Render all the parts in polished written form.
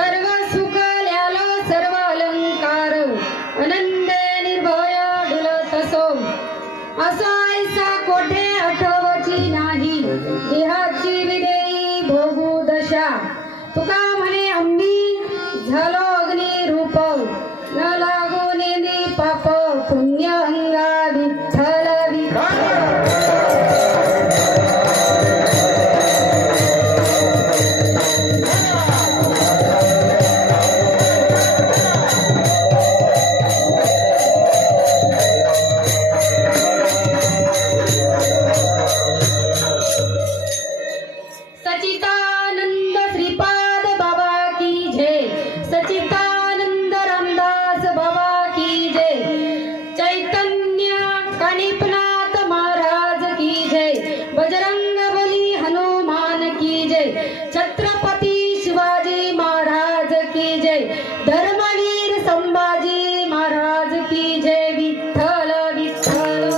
सर्व सुखल्यालो सर्व अलंकार आनंदे निर्भय डुलतसो असा ऐसा कोठे आठवची नाही देहाची विदेई भोगू दशा तुका म्हणे आम्ही झालो अग्नी रूप न लागू नेंदी पाप पुण्य अंगा विठ्ठल सचितानंद श्रीपाद बाबा की जय सचितानंद रामदास बाबा की जय चैतन्य कानिपनाथ महाराज की जय बजरंग बली हनुमान की जय छत्रपती शिवाजी महाराज की जय धर्मवीर संभाजी महाराज की जय विठ्ठल विठ्ठल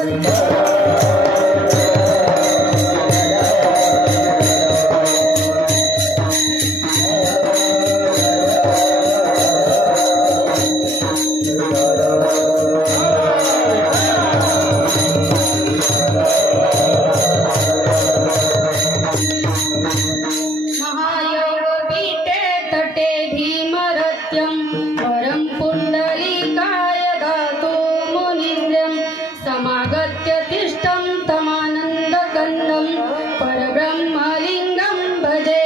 महायोग पीठे तटे भीमरत्यं वरं पुण्डलीकाय दातु मुनीन्द्रं समागत्य तिष्ठं तमानन्दकन्दं परब्रह्मलिङ्गं भजे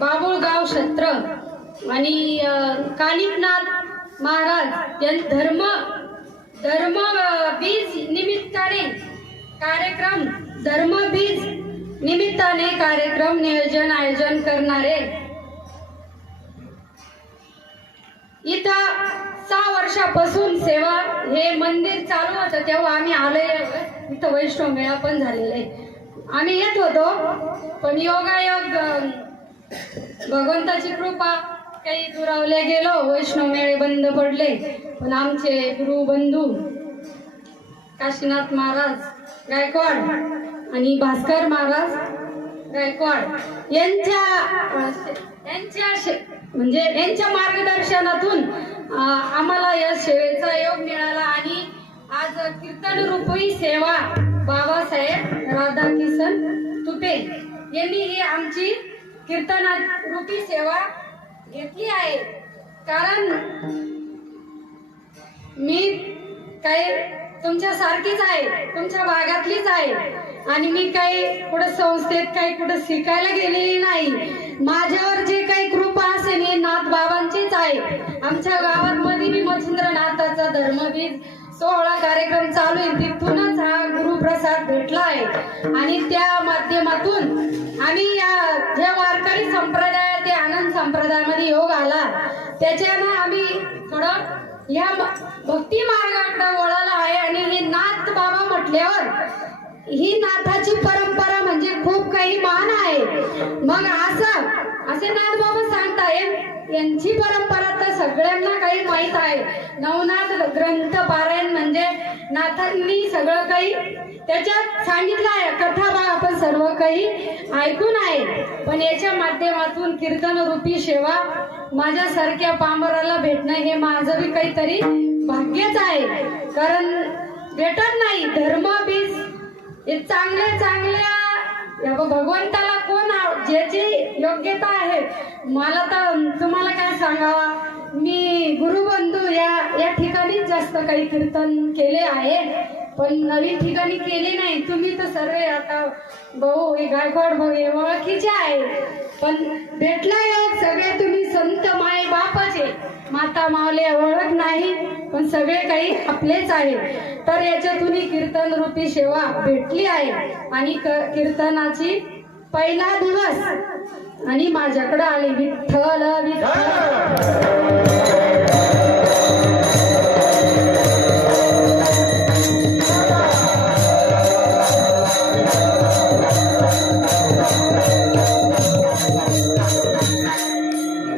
बाबुळगाव क्षेत्र आणि कानिपनाथ महाराज यांनी धर्म बीज निमित्ताने कार्यक्रम आयोजन करणारे इथं 6 वर्षापासून सेवा हे मंदिर चालू होतं तेव्हा आम्ही आलोय इथं वैष्णव मेळा पण झालेला आहे आम्ही येत होतो पण योगायोग भगवंताची कृपा काही दुरावले गेलो वैष्णव मेळे बंद पडले पण आमचे गुरु बंधू काशीनाथ महाराज गायकवाड आणि भास्कर महाराज गायकवाड यांच्या मार्गदर्शनातून आम्हाला या सेवेचा योग मिळाला आणि आज कीर्तन रूपी सेवा बाबासाहेब राधाकिशन तुपे यांनी ही आमची कीर्तन रूपी सेवा घेतली आहे कारण मी काही तुमच्या सारखीच आहे तुमच्या भागातलीच आहे आणि मी काही कुठं संस्थेत काही कुठं शिकायला गेलेली नाही माझ्यावर जे काही कृपा असेल हे नाथ बाबांचीच आहे आमच्या गावामध्ये मी मच्छिंद्रनाथाचा धर्मबीज 16 कार्यक्रम चालू आहे तिथूनच हा गुरुप्रसाद भेटला आहे आणि त्या माध्यमातून आम्ही या जे वारकरी संप्रदाय ते आनंद संप्रदाय संप्रदायामध्ये योग आला, त्याच्यानं आम्ही थोडं या भक्ती मार्गाकडे वळाला आहे. आणि हे नाथ बाबा म्हटल्यावर ही नाथाची परंपरा म्हणजे खूप काही मान आहे. मग असे नाथ बाबा सांगताय यांची परंपरा तर सगळ्यांना काही माहित आहे. नवनाथ ग्रंथ पारायण म्हणजे नाथांनी सगळं काही त्याच्यात सांगितलं आहे. कथा बा आपण सर्व काही ऐकून आहे. पण याच्या माध्यमातून कीर्तन रूपी सेवा माझ्यासारख्या पामराला भेटणं हे माझं बी काहीतरी भाग्यच आहे. कारण भेटत नाही. धर्म बीज हे चांगल्या भगवंताला कोण ज्याची योग्यता आहे. मला तर तुम्हाला काय सांगावा, मी गुरुबंधू या ठिकाणी जास्त काही कीर्तन केले आहे, पण नवीन ठिकाणी केले नाही. तुम्ही तर सर्व आता भाऊ हे गायकवाड भाऊ हे ओळखीचे आहे. पण भेटला योग सगळे तुम्ही संत माय बापाचे, माता मावले ओळख नाही, पण सगळे काही आपलेच आहे. तर याच्यातून कीर्तन रूपी सेवा भेटली आहे. आणि कीर्तनाची पहिला दिवस आणि माझ्याकडे आले विठ्ठल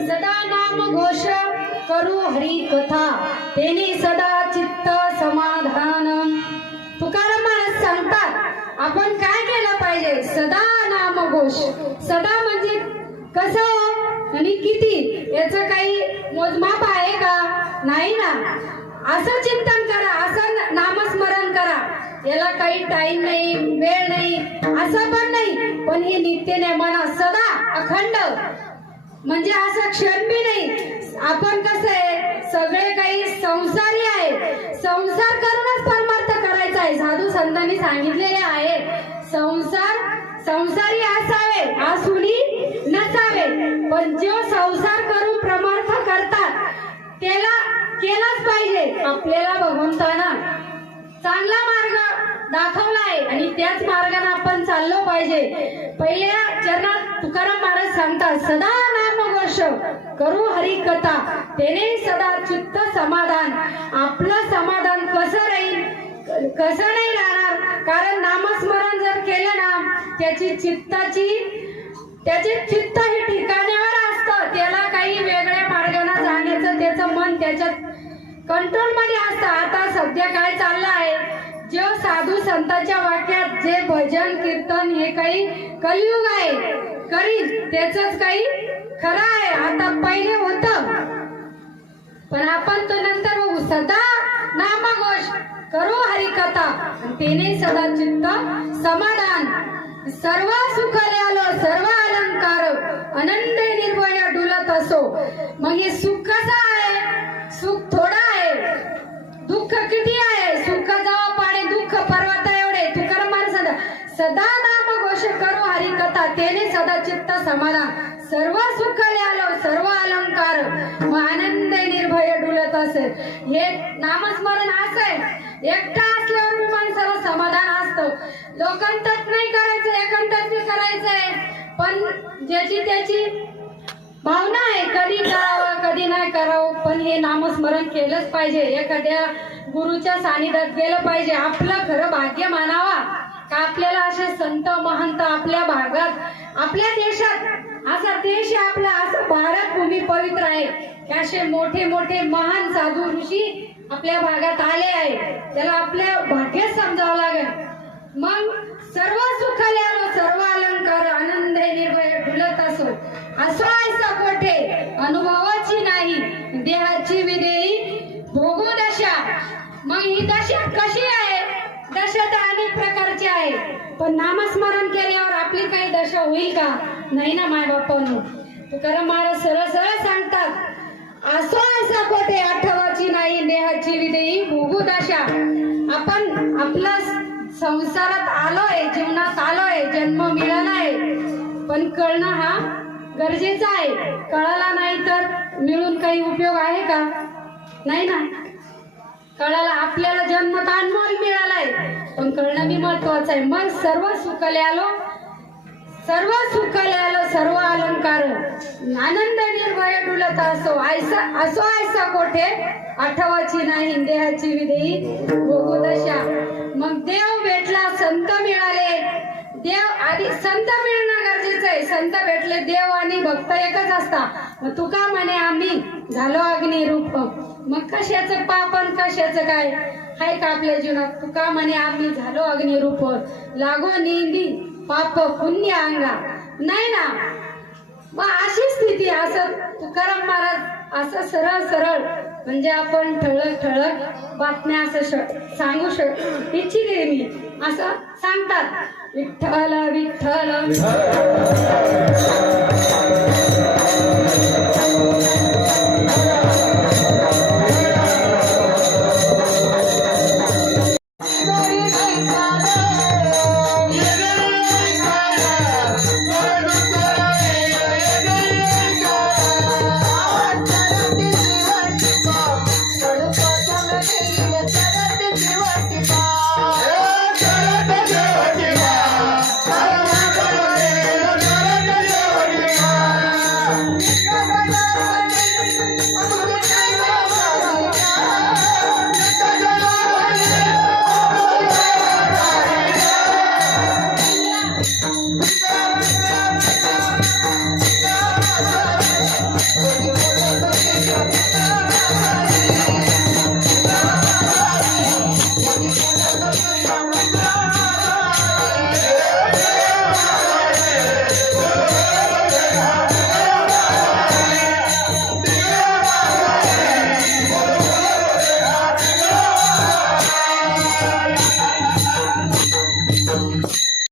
सदा नाम घोष करू हरी कथा, तेने सदा चित्त समाधान. तुकाराम महाराज सांगतात आपण काय केलं पाहिजे. सदा नाम घोष. सदा म्हणजे कसं आणि किती, याचं काही मोजमाप आहे का? नाही ना. असं चिंतन करा, असं नामस्मरण करा. याला काही टाइम नाही, वेळ नाही, असं पण नाही. पण हे नित्य नेमानं सदा अखंड, म्हणजे असं क्षण बी नाही. आपण कसं आहे सगळे काही संसारी आहे. संसार करूनच परमार्थ करायचा आहे. साधू संतांनी सांगितलेले आहे संसारी असावे, आसुनी नसावे. पण जो संसार करून परमार्थ करतात त्याला केलाच पाहिजे. आपल्याला भगवंतानं चांगला मार्ग दाखवला आहे आणि त्याच मार्गाने आपण चाललो पाहिजे. पहिल्या चरणात तुकाराम महाराज सांगतात सदा नामघोष करू हरी कथा, तेने सदा चित्त समाधान. आपलं समाधान कसं राहील, कसं नाही राहणार. कारण नामस्मरण जर केलं ना त्याची चित्त हे ठिकाणावर असतं. त्याला काही वेगळ्या मार्गाने जाण्याचं त्याचं मन त्याच्यात कंट्रोल मध्ये असतं. आता सध्या काय चाललं आहे, जो साधू संतांच्या वाक्यात जे भजन कीर्तन हे काही कलियुग आहे करील त्याच काही खरं आहे. आता पहिले होतं, पण आपण तो नंतर बघू. सदा नामघोष करू हरिकथा, तेने सदा चित्त समाधान. सर्व सुख आलो सर्व अलंकार, आनंद निर्भय डुलत असो. मग हे सुख कसं आहे? सुख थोडं आहे, दुःख किती आहे. सुख जावं पाणी, दुःख पर्वत एवढे. तुकाराम महाराज सदा नामघोष करू हरिकथा, तेने सदा चित्त समाधान. सर्व सुख आलो सर्व अलंकार, आनंद निर्भय डुलत असेल. हे नामस्मरण असं आहे. एकटा असल्यावर माणसाला समाधान असतं. लोकांतच नाही करायचं, एकांतात करायचंय. पण ज्याची त्याची भावना आहे, कधी करावं कधी नाही करावं. पण हे नामस्मरण केलंच पाहिजे. एखाद्या गुरुच्या सानिध्यात गेलं पाहिजे. आपलं खरं भाग्य मानावा का आपल्याला असे संत महंत आपल्या भागात आपल्या देशात, असा देश आपला, असं भारत भूमी पवित्र आहे की असे मोठे मोठे महान साधू ऋषी आपल्या भागात आले आहे. त्याला आपल्या भाग्य समजावं लागेल. मग सर्व सुख आलो सर्व अलंकार, आनंद निर्भय डुलत असो. असो ऐसा कोठे अनुभवाची नाही, देहाची विदेही भोगू दशा. मग ही दशा कशी आहे? दशा तर अनेक प्रकारची आहे. पण नामस्मरण केल्यावर आपली काही दशा होईल का? नाही ना माय बापांनो. तुकाराम महाराज सरळ सरळ सांगतात, असो ऐसा कोठे आठवाची नाही, देहाची विदेही भोगू दशा. आपण आपला संसारात आलोय, जीवनात आलोय, जन्म मिळालाय, पण कळणं हा गरजेचा आहे. कळाला नाही तर मिळून काही उपयोग आहे का? नाही ना. कळाला आपल्याला जन्म अनमोल मिळालाय, पण कळणं बी महत्वाचं आहे. मग सर्व सुख आलो सर्व सुखल्याल सर्व अलंकार आनंद निर्भय डुलत असो ऐसा कोठे आठवाची नाही देहाची विधेयी भोगोदशा. मग देव भेटला, संत मिळाले. देव आधी संत मिळणं गरजेचं आहे. संत भेटले, देव आणि भक्त एकच असता. मग तुका म्हणे आम्ही झालो अग्निरूप. मग कशाचं पाप आणि कशाचं काय हाय का आपल्या जीवनात? तुका म्हणे आम्ही झालो अग्निरूप, लागो निंदी पाप पुण्य अंगा. नाही ना, मग अशी स्थिती. असं तुकाराम महाराज असं सरळ सरळ म्हणजे आपण ठळक बातम्या असं सांगू इच्छिते मी. असं सांगतात, विठ्ठल विठ्ठल